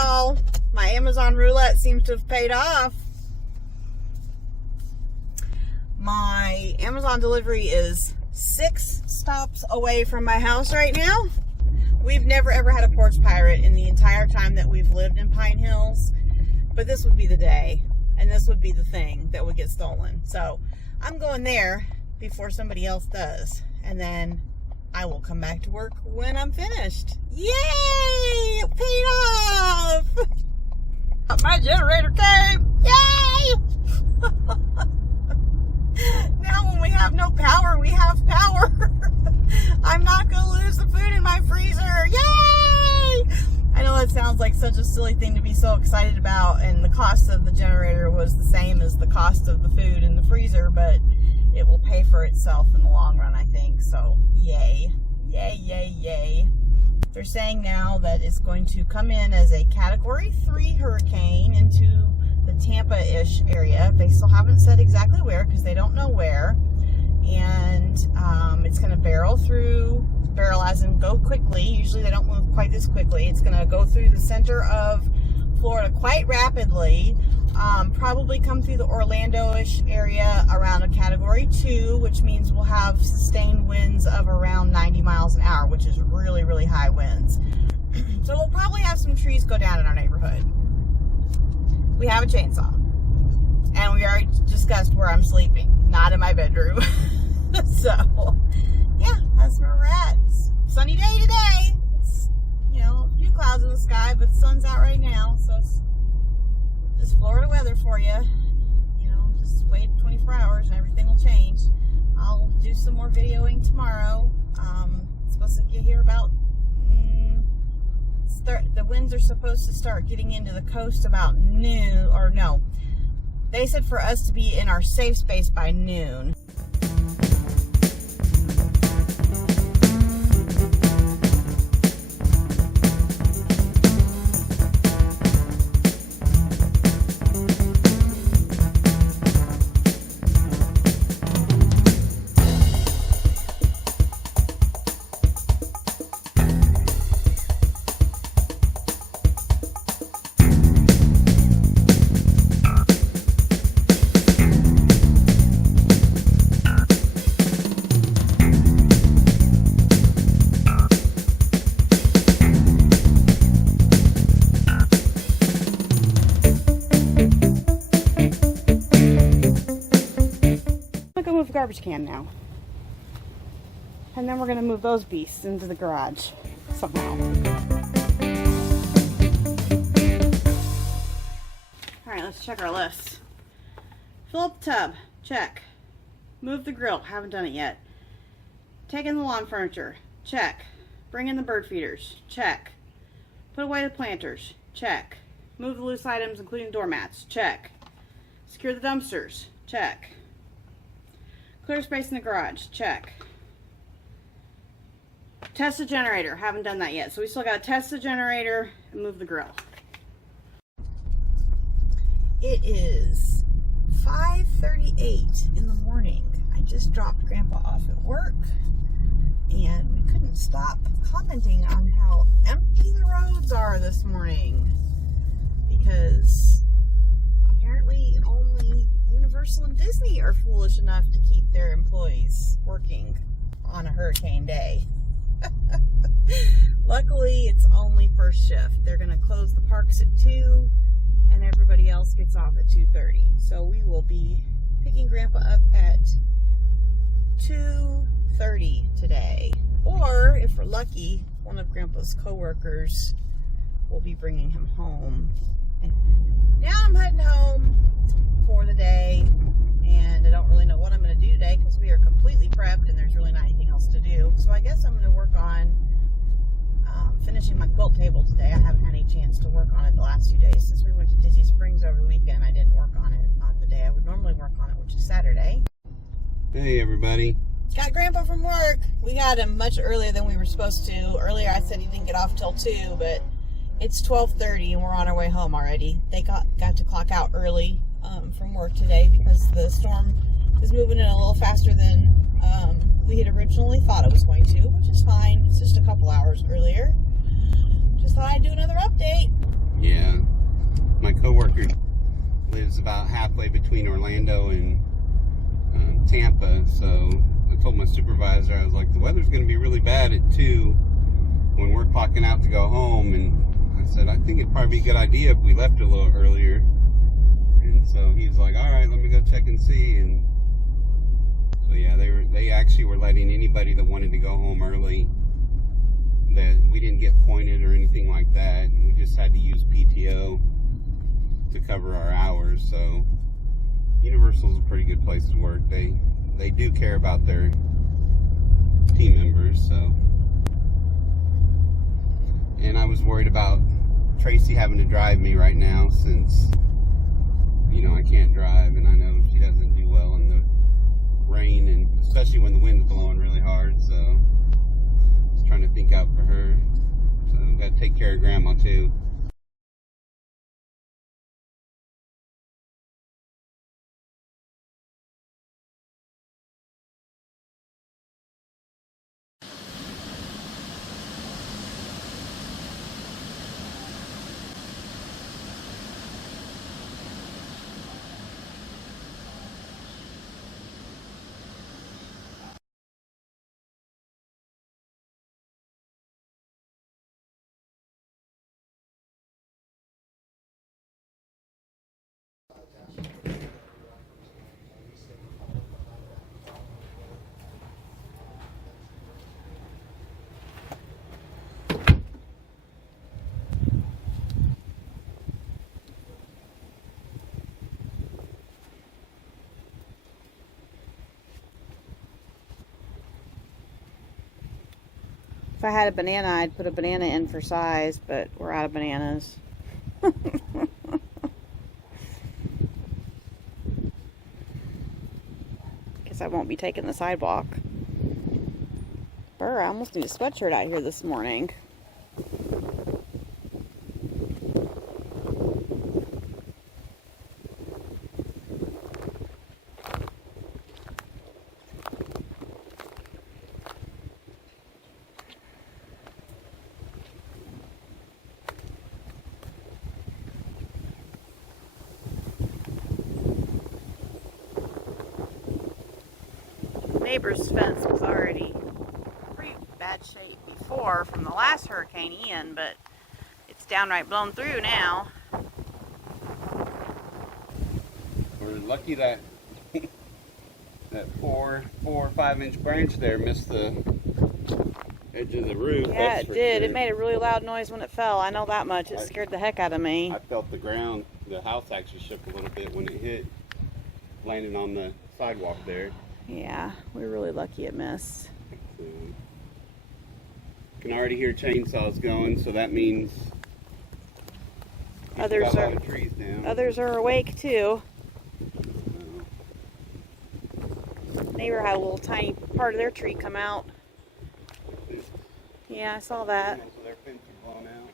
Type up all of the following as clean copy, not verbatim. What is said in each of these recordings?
y'all. My Amazon roulette seems to have paid off. My Amazon delivery is 6 stops away from my house right now. We've never ever had a porch pirate in the entire time that we've lived in Pine Hills, but this would be the day, and this would be the thing that would get stolen. So I'm going there before somebody else does, and then I will come back to work when I'm finished. Yay! It paid off! My generator came! Yay! Now when we have no power, we have power. I'm not going to lose the food in my freezer. Yay! I know that sounds like such a silly thing to be so excited about, and the cost of the generator was the same as the cost of the food in the freezer, but it will pay for itself in the long run, I think. So, yay. Yay, yay, yay. They're saying now that it's going to come in as a Category 3 hurricane into the Tampa-ish area. They still haven't said exactly where because they don't know where. And it's going to barrel as in go quickly. Usually they don't move quite this quickly. It's going to go through the center of Florida quite rapidly. Probably come through the Orlando-ish area around a Category 2, which means we'll have sustained winds of around 90 miles an hour, which is really, really high winds. So we'll probably have some trees go down in our neighborhood. We have a chainsaw. And we already discussed where I'm sleeping, not in my bedroom. So, yeah, that's where we're at. It's a sunny day today. It's, a few clouds in the sky, but the sun's out right now, so it's just Florida weather for you. Just wait 24 hours and everything will change. I'll do some more videoing tomorrow. It's supposed to get here about the winds are supposed to start getting into the coast about noon, or no. They said for us to be in our safe space by noon. Garbage can now, and then we're going to move those beasts into the garage somehow. Alright, let's check our list. Fill up the tub, check. Move the grill, haven't done it yet. Take in the lawn furniture, check. Bring in the bird feeders, check. Put away the planters, check. Move the loose items including doormats, check. Secure the dumpsters, check. Clear space in the garage, check. Test the generator, haven't done that yet. So we still got to test the generator and move the grill. It is 5:38 in the morning. I just dropped Grandpa off at work, and we couldn't stop commenting on how empty the roads are this morning, because apparently only Universal and Disney are foolish enough to keep their employees working on a hurricane day. Luckily, it's only first shift. They're going to close the parks at 2, and everybody else gets off at 2:30. So we will be picking Grandpa up at 2:30 today. Or, if we're lucky, one of Grandpa's coworkers will be bringing him home. And now I'm heading home for the day, and I don't really know what I'm going to do today because we are completely prepped and there's really not anything else to do. So I guess I'm going to work on finishing my quilt table today. I haven't had any chance to work on it the last few days. Since we went to Disney Springs over the weekend, I didn't work on it on the day I would normally work on it, which is Saturday. Hey everybody. Got Grandpa from work. We got him much earlier than we were supposed to. Earlier I said he didn't get off till 2, but it's 12:30 and we're on our way home already. They got to clock out early from work today because the storm is moving in a little faster than we had originally thought it was going to, which is fine. It's just a couple hours earlier. Just thought I'd do another update. Yeah. My coworker lives about halfway between Orlando and Tampa, so I told my supervisor, I was like, the weather's going to be really bad at 2 when we're clocking out to go home, and I said, I think it'd probably be a good idea if we left a little earlier. And so he's like, all right, let me go check and see. And so yeah, they actually were letting anybody that wanted to go home early, that we didn't get pointed or anything like that. We just had to use PTO to cover our hours. So Universal's a pretty good place to work. They do care about their team members. So, and I was worried about Tracy having to drive me right now, since I can't drive, and I know she doesn't do well in the rain, and especially when the wind's blowing really hard. So just trying to think out for her. So I've got to take care of Grandma too. If I had a banana, I'd put a banana in for size, but we're out of bananas. Guess I won't be taking the sidewalk. Burr, I almost need a sweatshirt out here this morning. Neighbor's fence was already pretty bad shape before from the last Hurricane Ian, but it's downright blown through now. We're lucky that that 4 or 5 inch branch there missed the edge of the roof. Yeah, it did. Sure. It made a really loud noise when it fell. I know that much. It scared the heck out of me. I felt the ground, the house actually shook a little bit when it hit, landing on the sidewalk there. Yeah, we were really lucky it missed. So, can already hear chainsaws going, so that means Others got a are lot of trees down. Others are awake too. Neighbor had a little tiny part of their tree come out. Yeah, I saw that. So their fence is blown out.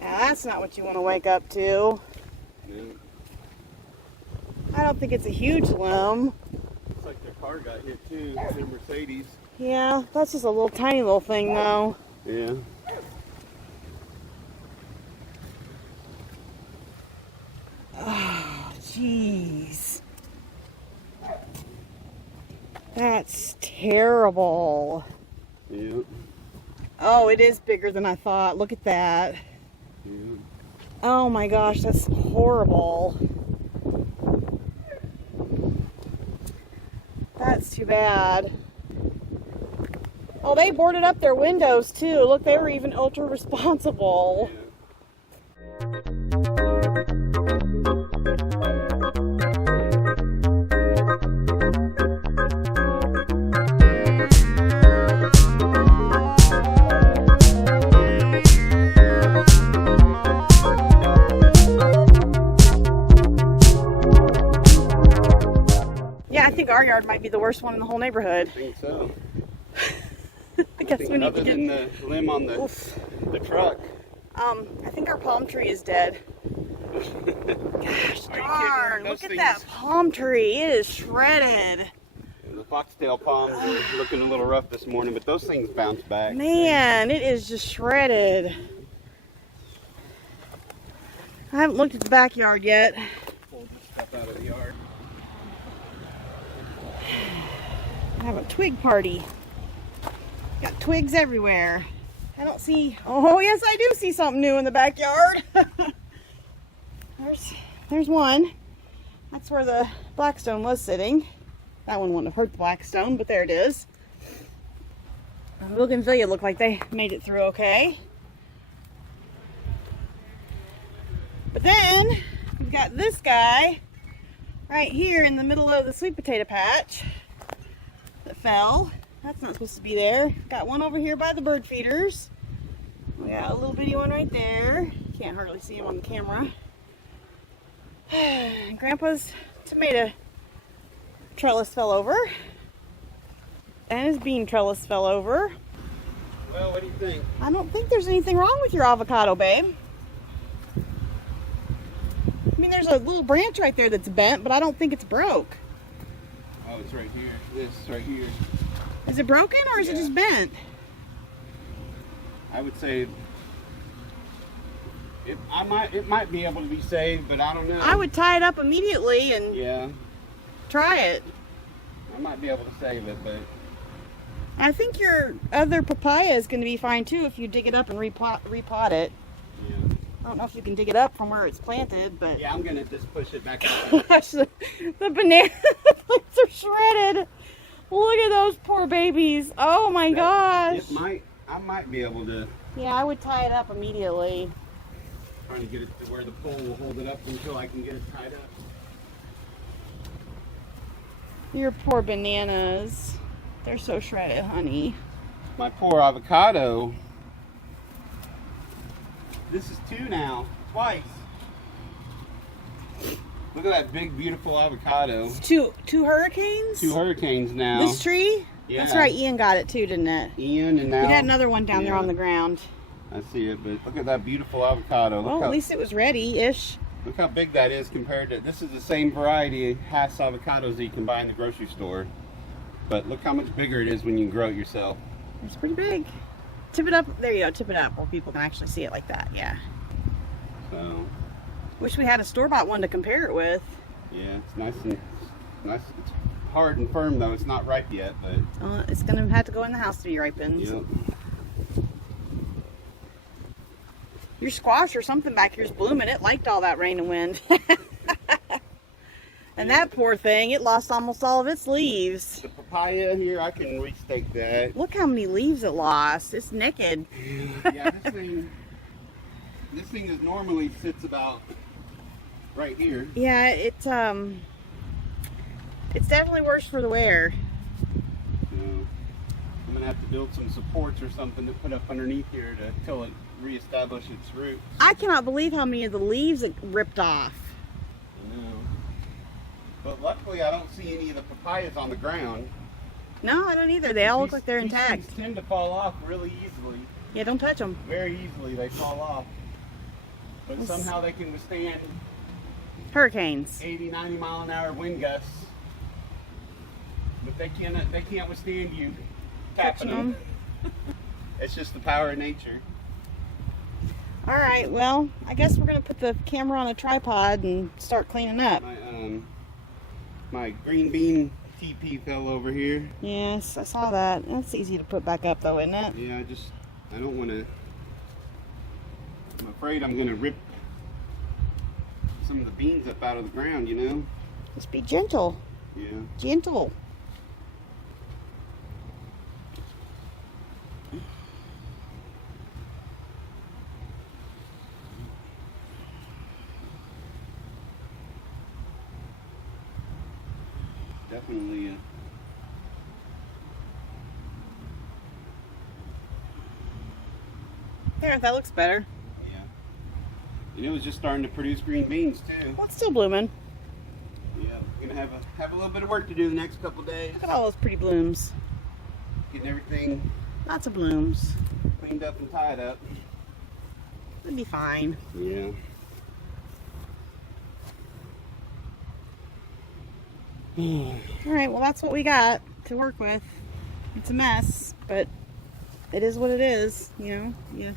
That's not what you want to wake up to. No. I don't think it's a huge limb. Looks like their car got hit too, their Mercedes. Yeah, that's just a little tiny little thing though. Yeah. Oh, jeez. That's terrible. Yeah. Oh, it is bigger than I thought. Look at that. Yeah. Oh my gosh, that's horrible. That's too bad. Oh, they boarded up their windows too. Look, they were even ultra responsible. Yeah. backyard might be the worst one in the whole neighborhood. I think so. I guess we need other to get... than the limb on the truck. I think our palm tree is dead. Gosh darn, look at that palm tree. It is shredded. The foxtail palms are looking a little rough this morning, but those things bounce back. Man, it is just shredded. I haven't looked at the backyard yet. Pull this stuff out of the yard. I have a twig party. Got twigs everywhere. I don't see... Oh, yes, I do see something new in the backyard. There's one. That's where the blackstone was sitting. That one wouldn't have hurt the blackstone, but there it is. The bougainvillea looked like they made it through okay. But then we've got this guy right here in the middle of the sweet potato patch that fell. That's not supposed to be there. Got one over here by the bird feeders. We got a little bitty one right there. Can't hardly see him on the camera. Grandpa's tomato trellis fell over. And his bean trellis fell over. Well, what do you think? I don't think there's anything wrong with your avocado, babe. I mean, there's a little branch right there that's bent, but I don't think it's broke. Oh, it's right here. This right here. Is it broken or is it just bent? I would say it might be able to be saved, but I don't know. I would tie it up immediately and try it. I might be able to save it, but I think your other papaya is going to be fine too if you dig it up and repot it. yeah. I don't know if you can dig it up from where it's planted, but Yeah, I'm gonna just push it back out. gosh, the banana plants are shredded. Look at those poor babies. Oh my gosh. I might be able to. Yeah, I would tie it up immediately. Trying to get it to where the pole will hold it up until I can get it tied up. Your poor bananas. They're so shredded, honey. My poor avocado. This is two now. Twice. Look at that big, beautiful avocado. Two hurricanes? 2 hurricanes now. This tree? Yeah. That's right, Ian got it too, didn't it? Ian and now. We got another one down there on the ground. I see it, but look at that beautiful avocado. Well, at least it was ready-ish. Look how big that is compared to, this is the same variety of Hass avocados that you can buy in the grocery store. But look how much bigger it is when you grow it yourself. It's pretty big. Tip it up. There you go. Tip it up where people can actually see it like that. Yeah. So. Wish we had a store-bought one to compare it with. Yeah, it's nice. It's hard and firm though. It's not ripe yet, but. It's going to have to go in the house to be ripened. Yep. Your squash or something back here is blooming. It liked all that rain and wind. And that poor thing, it lost almost all of its leaves. The papaya here, I can restake that. Look how many leaves it lost. It's naked. Yeah, this thing is normally sits about right here. Yeah, it's definitely worse for the wear. So I'm gonna have to build some supports or something to put up underneath here till it reestablish its roots. I cannot believe how many of the leaves it ripped off. I know. But luckily I don't see any of the papayas on the ground. No, I don't either. They all look like they're intact. These tend to fall off really easily. Yeah, don't touch them. Very easily they fall off. But somehow they can withstand hurricanes. 80, 90 mile an hour wind gusts. But they can't withstand you tapping them. It's just the power of nature. All right, well, I guess we're going to put the camera on a tripod and start cleaning up. My green bean TP fell over here. Yes, I saw that. That's easy to put back up though, isn't it? Yeah, I don't want to, I'm afraid I'm going to rip some of the beans up out of the ground, you know? Just be gentle. Yeah. Gentle. Definitely. There, that looks better. Yeah. And it was just starting to produce green beans too. Well, it's still blooming. Yeah. Gonna have a little bit of work to do the next couple days. Look at all those pretty blooms. Getting everything Lots of blooms. cleaned up and tied up. It'll be fine. Yeah. All right, well, that's what we got to work with. It's a mess, but it is what it is, you know.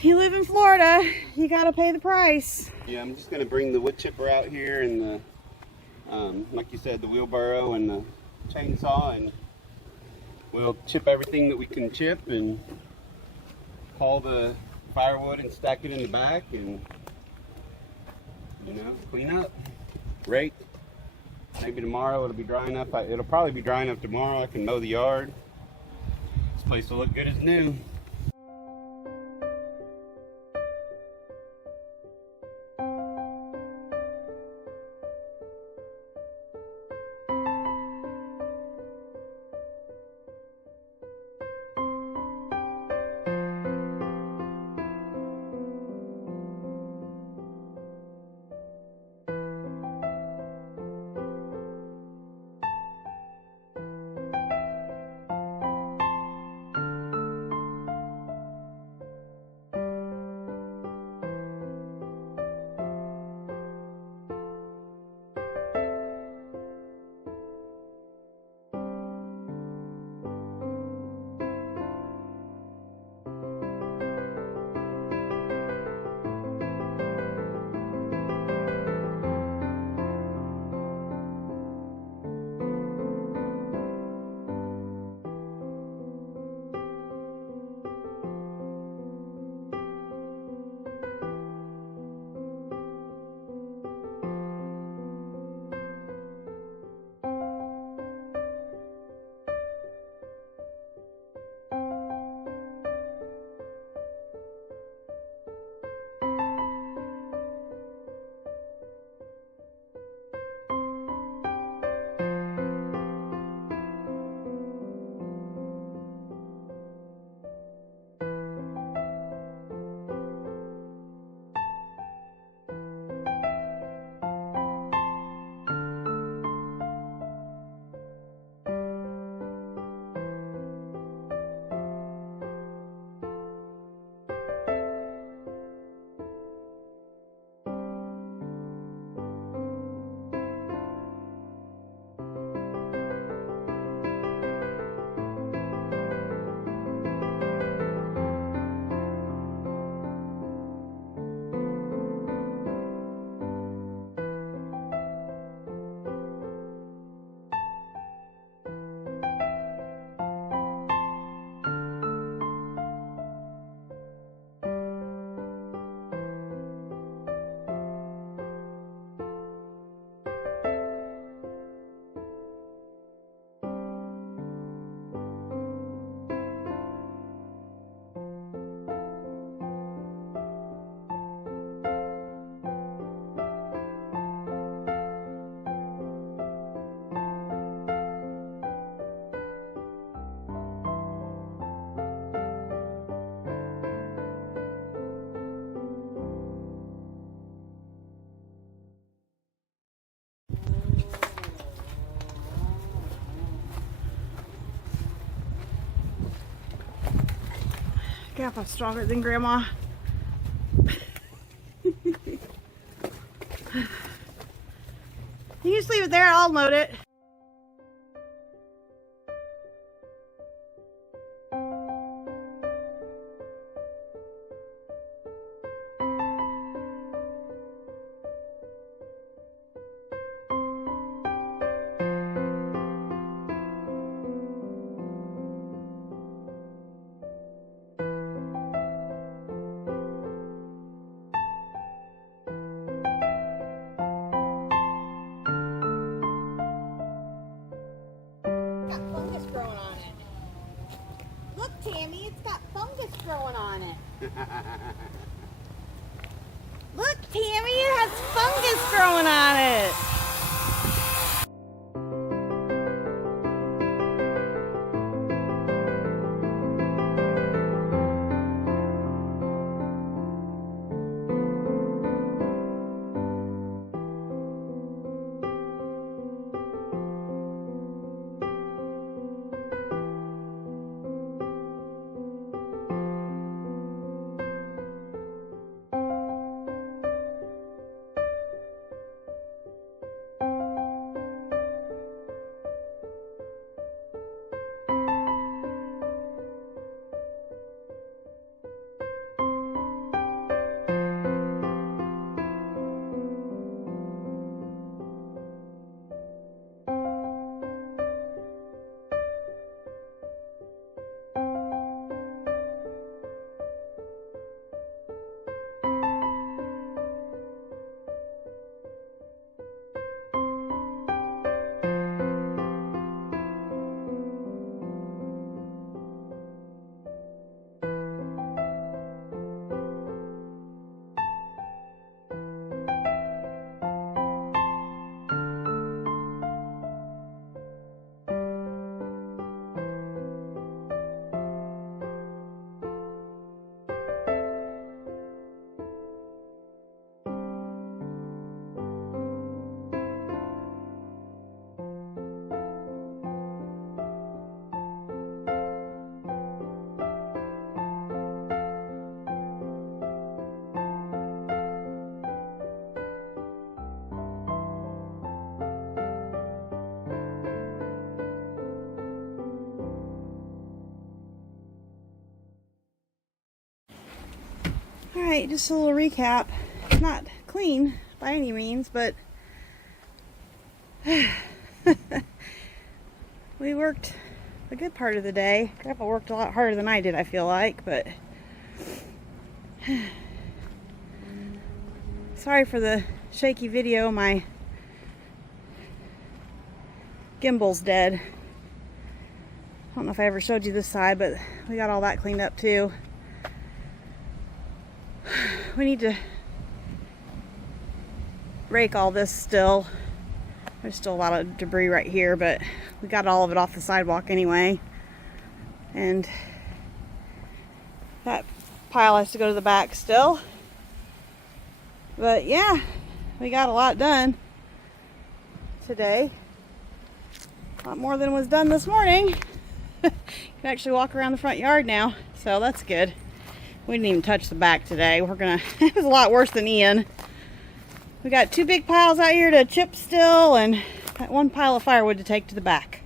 You live in Florida, you gotta pay the price. Yeah, I'm just gonna bring the wood chipper out here and the, like you said, the wheelbarrow and the chainsaw, and we'll chip everything that we can chip and haul the firewood and stack it in the back and, you know, clean up. Rake. Maybe tomorrow it'll be dry enough. It'll probably be dry enough tomorrow. I can mow the yard. This place will look good as new. Grandpa's stronger than Grandma. You just leave it there, I'll load it. Tammy, it's got fungus growing on it. Look, Tammy, it has fungus growing on it. Alright, just a little recap. Not clean by any means, but we worked a good part of the day. Grandpa worked a lot harder than I did, I feel like, but sorry for the shaky video. My gimbal's dead. I don't know if I ever showed you this side, but we got all that cleaned up too. We need to rake all this still. There's still a lot of debris right here, but we got all of it off the sidewalk anyway. And that pile has to go to the back still. But yeah, we got a lot done today. A lot more than was done this morning. You can actually walk around the front yard now, so that's good. We didn't even touch the back today. It was a lot worse than Ian. We got 2 big piles out here to chip still, and that 1 pile of firewood to take to the back.